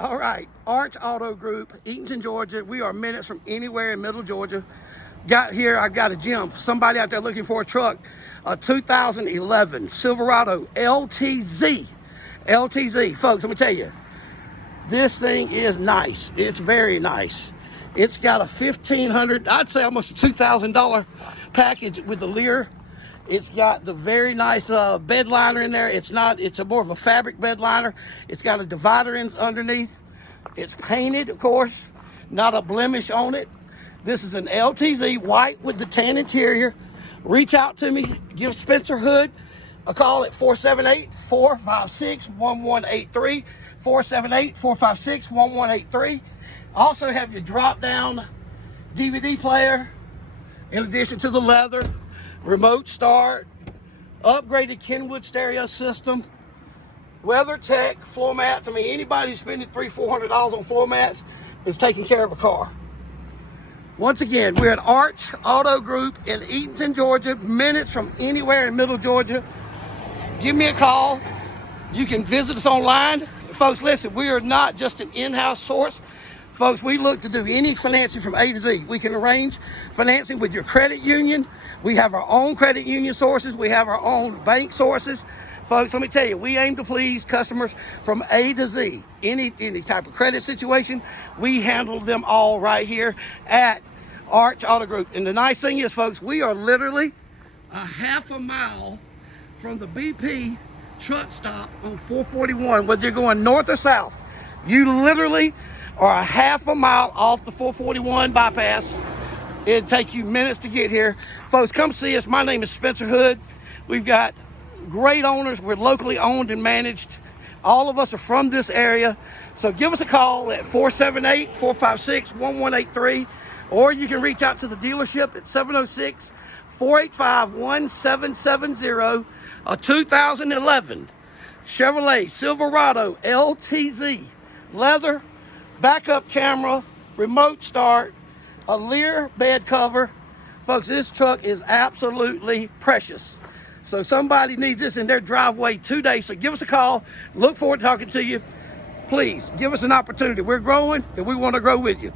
All right, Arch Auto Group, Eatonton, Georgia. We are minutes from anywhere in Middle Georgia. Got here, I've got a gem. Somebody out there looking for a truck, a 2011 Silverado LTZ. LTZ, folks, let me tell you, this thing is nice. It's very nice. It's got a $1,500, I'd say almost a $2,000 package with the Leer. It's got the very nice bed liner in there. It's a more of a fabric bed liner. It's got a divider underneath. It's painted, of course, not a blemish on it. This is an LTZ, white with the tan interior. Reach out to me, give Spencer Hood a call at 478-456-1183, 478-456-1183. Also have your drop-down DVD player, in addition to the leather, remote start, upgraded Kenwood stereo system, WeatherTech floor mats. I mean, anybody spending $300-400 on floor mats is taking care of a car. Once again, we're at Arch Auto Group in Eatonton, Georgia, minutes from anywhere in Middle Georgia. Give me a call. You can visit us online. Folks, listen, we are not just an in-house source. Folks, we look to do any financing from A to Z. We can arrange financing with your credit union. We have our own credit union sources. We have our own bank sources. Folks, let me tell you, we aim to please customers from A to Z. Any type of credit situation, we handle them all right here at Arch Auto Group. And the nice thing is, folks, we are literally a half a mile from the BP truck stop on 441, whether you're going north or south. You literally are a half a mile off the 441 bypass. It'd take you minutes to get here. Folks, come see us. My name is Spencer Hood. We've got great owners. We're locally owned and managed. All of us are from this area. So give us a call at 478-456-1183, or you can reach out to the dealership at 706-485-1770, a 2011 Chevrolet Silverado LTZ, leather, backup camera, remote start, a Leer bed cover. Folks, this truck is absolutely precious. So somebody needs this in their driveway today. So give us a call. Look forward to talking to you. Please give us an opportunity. We're growing and we want to grow with you.